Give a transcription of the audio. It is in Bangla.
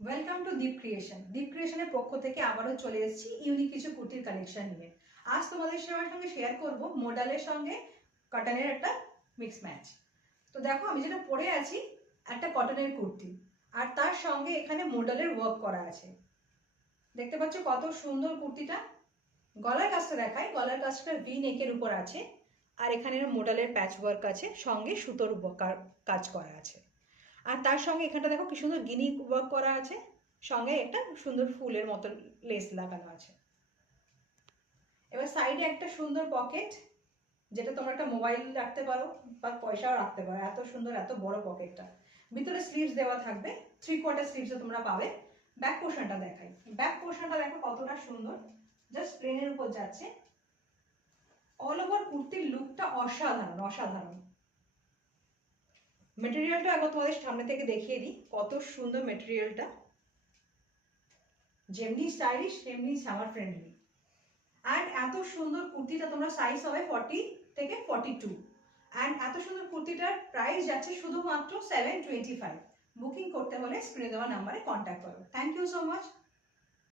Welcome to Deep Creation. দীপ ক্রিয়েশনের পক্ষ থেকে আবারও চলে এসেছি ইউনিক কিছু কুর্তির কালেকশন নিয়ে। আজ তোমাদের সঙ্গে শেয়ার করব মডালের সঙ্গে কটনের একটা মিক্স ম্যাচ। তো দেখো আমি যেটা পরে আছি একটা কটনের কুর্তি, আর তার সঙ্গে এখানে মডালের ওয়ার্ক করা আছে। দেখতে পাচ্ছ কত সুন্দর কুর্তিটা। গলার কাজটা দেখায়, গলার কাজটা ভি নেকের উপর আছে, আর এখানে মডালের প্যাচ ওয়ার্ক আছে, সঙ্গে সুতোর কাজ করা আছে। আর তার সঙ্গে এখানটা দেখো কি সুন্দর গিনি ওয়ার্ক করা আছে, সঙ্গে একটা সুন্দর ফুলের মতো লেস লাগানো আছে। এবার সাইডে একটা সুন্দর পকেট, যেটা তোমরা একটা মোবাইল রাখতে পারো বা পয়সাও রাখতে পারো। এত সুন্দর, এত বড় পকেটটা। ভিতরে স্লিভস দেওয়া থাকবে, 3/4 স্লিভসও তোমরা পাবে। ব্যাক পোর্শনটা দেখাই। ব্যাক পোর্শনটা দেখো কতটা সুন্দর, জাস্ট প্লেনের উপর যাচ্ছে। অল ওভার কুর্তির লুকটা অসাধারণ অসাধারণ। মেটেরিয়ালটা একবার তোমাদের সামনে থেকে দেখিয়ে দিই, কত সুন্দর মেটেরিয়ালটা। যেমনি স্টাইলিশ তেমনি সামার ফ্রেন্ডলি। অ্যান্ড এত সুন্দর কুর্তিটা তোমরা সাইজ হবে 40 থেকে 42। অ্যান্ড এত সুন্দর কুর্তিটার প্রাইস যাচ্ছে শুধুমাত্র 725। বুকিং করতে হলে স্ক্রিনে দেওয়া নাম্বারে কন্ট্যাক্ট করো। Thank you so much.